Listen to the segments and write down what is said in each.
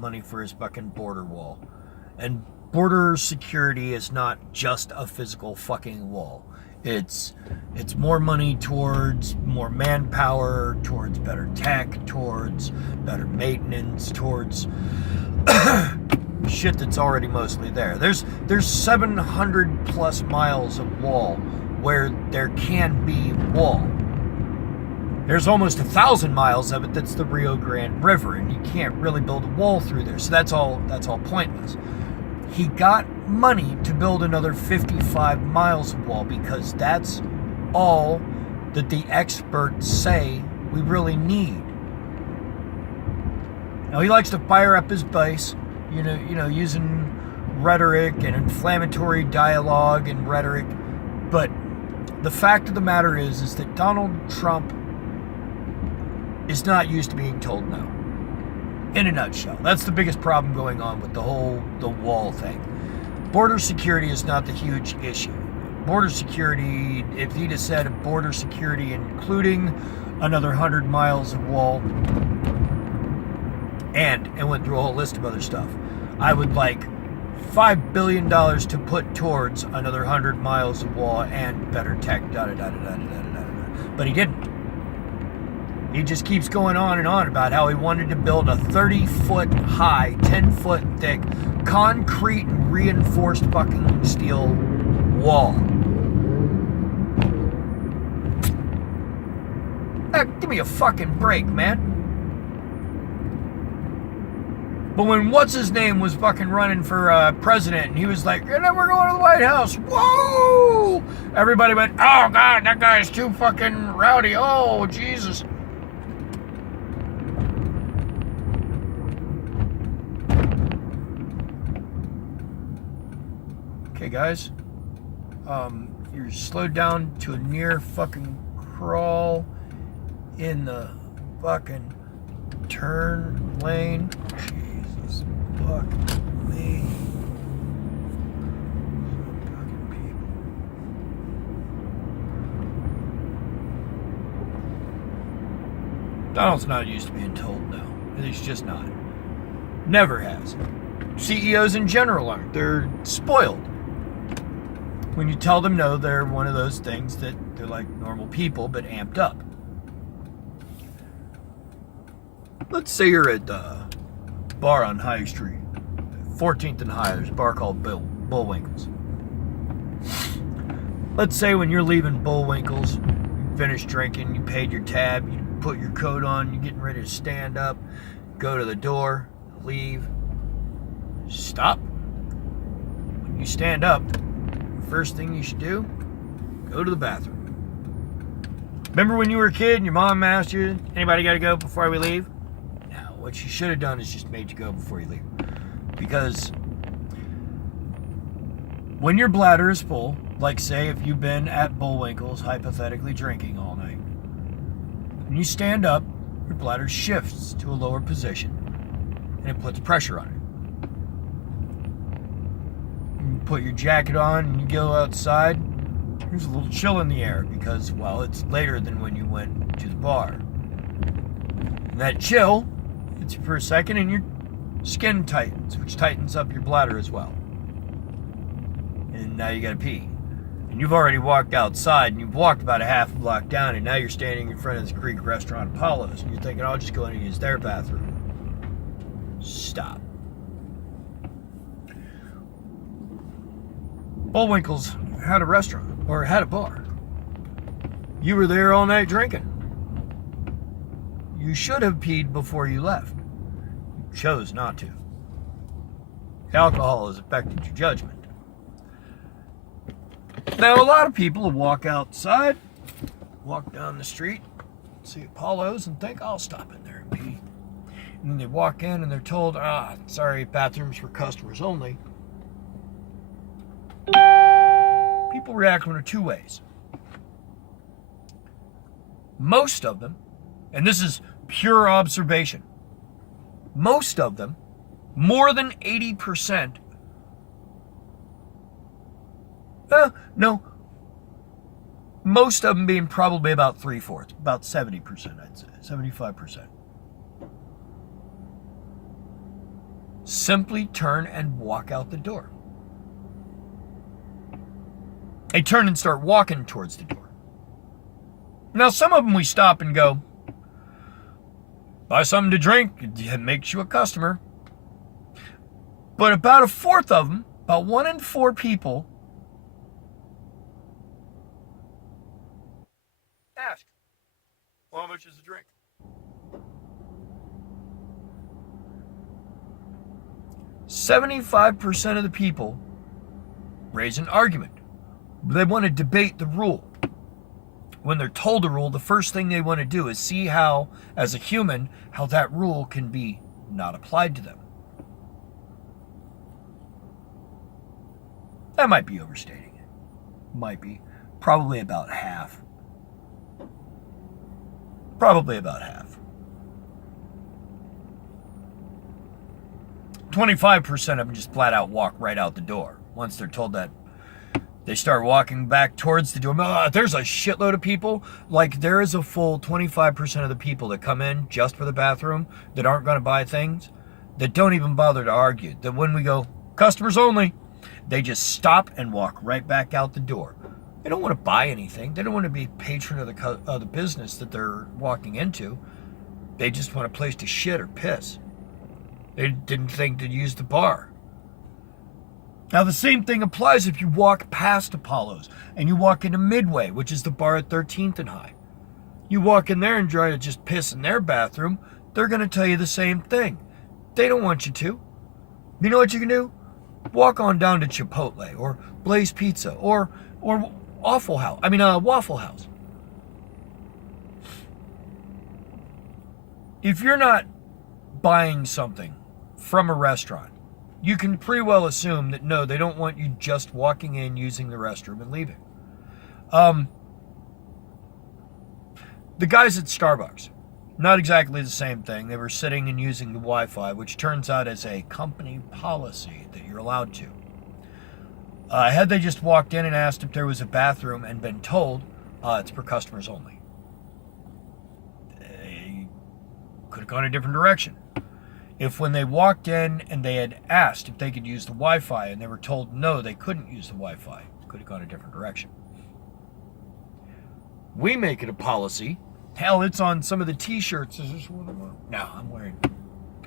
money for his fucking border wall. And border security is not just a physical fucking wall. It's more money towards more manpower, towards better tech, towards better maintenance, towards shit that's already mostly there. There's 700 plus miles of wall where there can be wall. There's almost 1,000 miles of it that's the Rio Grande River, and you can't really build a wall through there. So that's all pointless. He got money to build another 55 miles of wall because that's all that the experts say we really need. Now he likes to fire up his base, you know, using rhetoric and inflammatory dialogue and rhetoric, but the fact of the matter is that Donald Trump is not used to being told no. In a nutshell, that's the biggest problem going on with the wall thing. Border security is not the huge issue. Border security, if he'd have said border security including another 100 miles of wall and went through a whole list of other stuff, I would like $5 billion to put towards another 100 miles of wall and better tech, but he didn't. He just keeps going on and on about how he wanted to build a 30-foot high, 10-foot thick, concrete and reinforced fucking steel wall. Give me a fucking break, man. But when what's-his-name was fucking running for president, and he was like, and then we're going to the White House, whoa! Everybody went, oh, God, that guy's too fucking rowdy. Oh, Jesus. Okay, guys, you're slowed down to a near fucking crawl in the fucking turn lane. Jesus fuck me. Fucking people. Donald's not used to being told no. He's just not. Never has. CEOs in general aren't. They're spoiled. When you tell them no, they're one of those things that they're like normal people, but amped up. Let's say you're at a bar on High Street, 14th and High. There's a bar called Bullwinkle's. Let's say when you're leaving Bullwinkle's, you finish drinking, you paid your tab, you put your coat on, you're getting ready to stand up, go to the door, leave, stop. When you stand up, first thing you should do, go to the bathroom. Remember when you were a kid and your mom asked you, anybody got to go before we leave? No, what she should have done is just made you go before you leave. Because when your bladder is full, like say if you've been at Bullwinkle's hypothetically drinking all night, when you stand up, your bladder shifts to a lower position and it puts pressure on it. Put your jacket on and you go outside, there's a little chill in the air because, well, it's later than when you went to the bar. And that chill, it's for a second and your skin tightens, which tightens up your bladder as well. And now you gotta pee. And you've already walked outside and you've walked about a half block down and now you're standing in front of this Greek restaurant, Apollo's, and you're thinking, I'll just go in and use their bathroom. Stop. Bullwinkle's had a restaurant, or had a bar. You were there all night drinking. You should have peed before you left. You chose not to. Alcohol has affected your judgment. Now, a lot of people will walk outside, walk down the street, see Apollo's, and think, I'll stop in there and pee. And then they walk in and they're told, sorry, bathrooms for customers only. People react one of two ways. Most of them, and this is pure observation, most of them, more than 80%, most of them being probably about 3/4, about 70%, I'd say, 75%. simply turn and walk out the door. They turn and start walking towards the door. Now, some of them we stop and go, buy something to drink, it makes you a customer. But about a fourth of them, about 1 in 4 people, ask, well, how much is a drink? "75% of the people raise an argument. They want to debate the rule. When they're told a rule, the first thing they want to do is see how, as a human, how that rule can be not applied to them." That might be overstating it. Might be. Probably about half. Probably about half. 25% of them just flat out walk right out the door. Once they're told that, they start walking back towards the door. There's a shitload of people. Like, there is a full 25% of the people that come in just for the bathroom that aren't going to buy things, that don't even bother to argue. That when we go, customers only, they just stop and walk right back out the door. They don't want to buy anything. They don't want to be a patron of the business that they're walking into. They just want a place to shit or piss. They didn't think to use the bar. Now, the same thing applies if you walk past Apollo's and you walk into Midway, which is the bar at 13th and High. You walk in there and try to just piss in their bathroom, they're going to tell you the same thing. They don't want you to. You know what you can do? Walk on down to Chipotle or Blaze Pizza or Waffle House. If you're not buying something from a restaurant, you can pretty well assume that no, they don't want you just walking in, using the restroom, and leaving. The guys at Starbucks, not exactly the same thing. They were sitting and using the Wi-Fi, which turns out is a company policy that you're allowed to. Had they just walked in and asked if there was a bathroom and been told, it's for customers only, they could have gone a different direction. If when they walked in and they had asked if they could use the Wi-Fi and they were told no, they couldn't use the Wi-Fi, could have gone a different direction. We make it a policy. Hell, it's on some of the t-shirts. Is this one of them? No, I'm wearing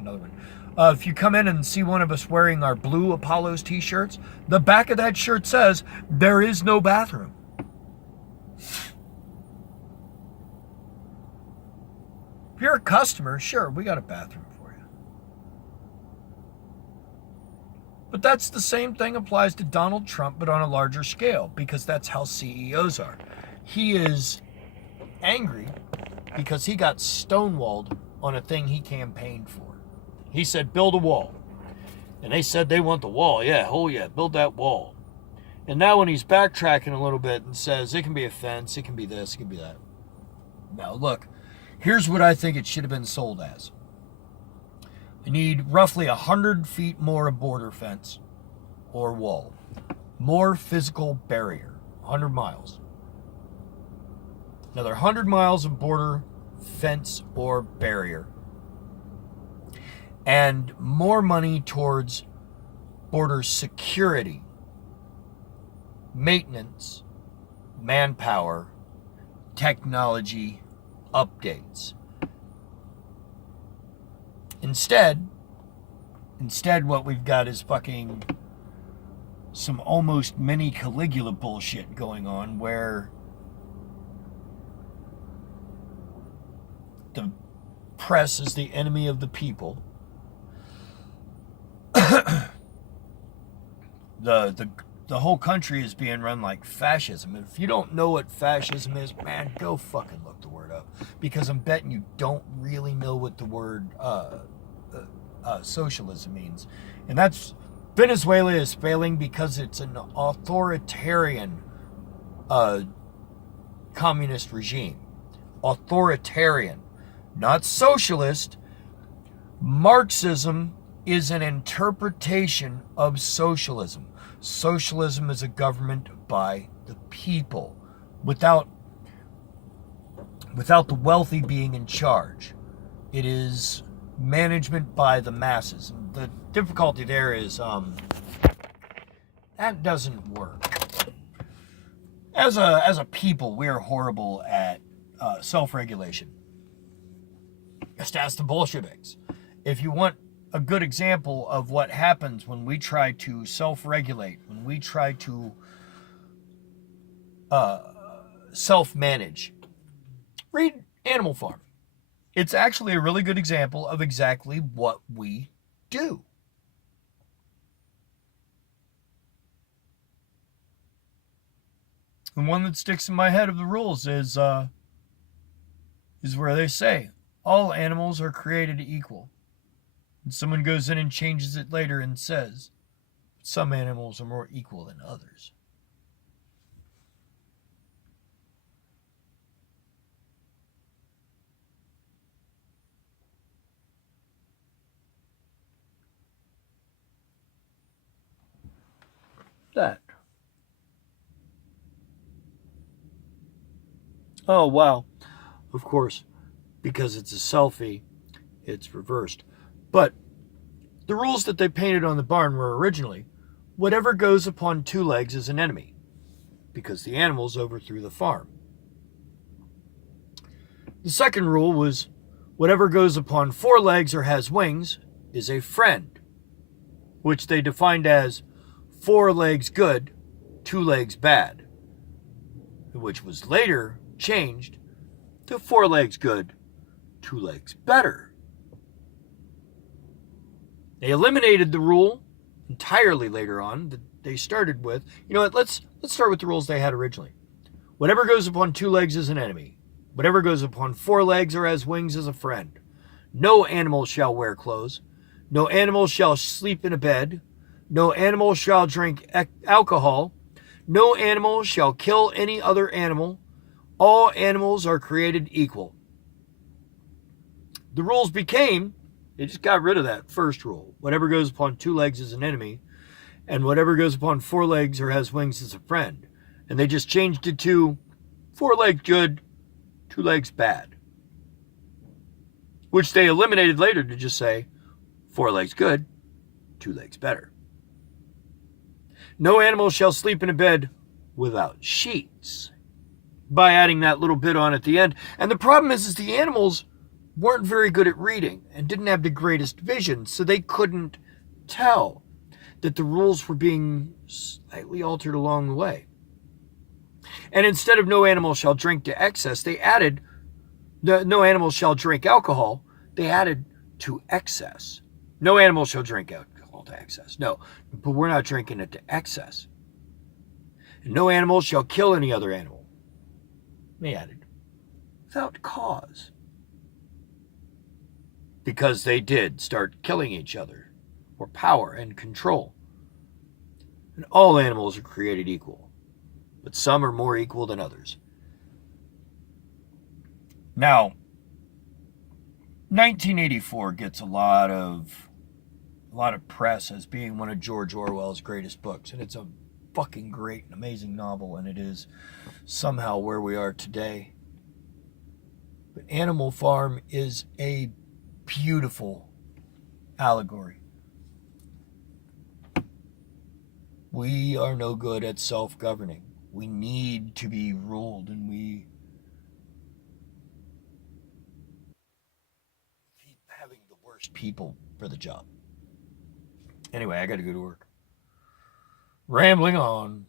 another one. If you come in and see one of us wearing our blue Apollo's t-shirts, the back of that shirt says, there is no bathroom. If you're a customer, sure, we got a bathroom for you. But that's the same thing applies to Donald Trump, but on a larger scale, because that's how CEOs are. He is angry because he got stonewalled on a thing he campaigned for. He said, build a wall. And they said they want the wall. Yeah, oh yeah, build that wall. And now when he's backtracking a little bit and says it can be a fence, it can be this, it can be that. Now look, here's what I think it should have been sold as. You need roughly 100 feet more of border fence or wall. More physical barrier, 100 miles. Another 100 miles of border fence or barrier. And more money towards border security, maintenance, manpower, technology, updates. Instead, what we've got is fucking some almost mini Caligula bullshit going on where the press is the enemy of the people. The whole country is being run like fascism. If you don't know what fascism is, man, go fucking look the word up. Because I'm betting you don't really know what the word socialism means. And that's, Venezuela is failing because it's an authoritarian communist regime. Authoritarian, not socialist. Marxism is an interpretation of socialism. Socialism is a government by the people, without the wealthy being in charge. It is management by the masses. the difficulty there is that doesn't work. As a people, we are horrible at self-regulation. Just ask the Bolsheviks. If you want a good example of what happens when we try to self-regulate, when we try to self-manage, read Animal Farm. It's actually a really good example of exactly what we do. The one that sticks in my head of the rules is where they say all animals are created equal. And someone goes in and changes it later and says some animals are more equal than others. That. Oh, wow. Of course, because it's a selfie, it's reversed. But the rules that they painted on the barn were originally, whatever goes upon two legs is an enemy, because the animals overthrew the farm. The second rule was, whatever goes upon four legs or has wings is a friend, which they defined as four legs good, two legs bad, which was later changed to four legs good, two legs better. They eliminated the rule entirely later on that they started with. You know what? Let's start with the rules they had originally. Whatever goes upon two legs is an enemy. Whatever goes upon four legs or has wings is a friend. No animal shall wear clothes. No animal shall sleep in a bed. No animal shall drink alcohol. No animal shall kill any other animal. All animals are created equal. The rules became, they just got rid of that first rule. Whatever goes upon two legs is an enemy, and whatever goes upon four legs or has wings is a friend. And they just changed it to four legs good, two legs bad. Which they eliminated later to just say four legs good, two legs better. No animal shall sleep in a bed without sheets, by adding that little bit on at the end. And the problem is the animals weren't very good at reading and didn't have the greatest vision, so they couldn't tell that the rules were being slightly altered along the way. And instead of no animal shall drink to excess, they added no animal shall drink alcohol. They added to excess. No animal shall drink alcohol to excess. No, but we're not drinking it to excess. And no animal shall kill any other animal. They added without cause. Because they did start killing each other for power and control. And all animals are created equal, but some are more equal than others. Now, 1984 gets a lot of press as being one of George Orwell's greatest books, and it's a fucking great and amazing novel, and it is somehow where we are today. But Animal Farm is a beautiful allegory. We are no good at self-governing. We need to be ruled, and we keep having the worst people for the job. Anyway, I got to go to work. Rambling on.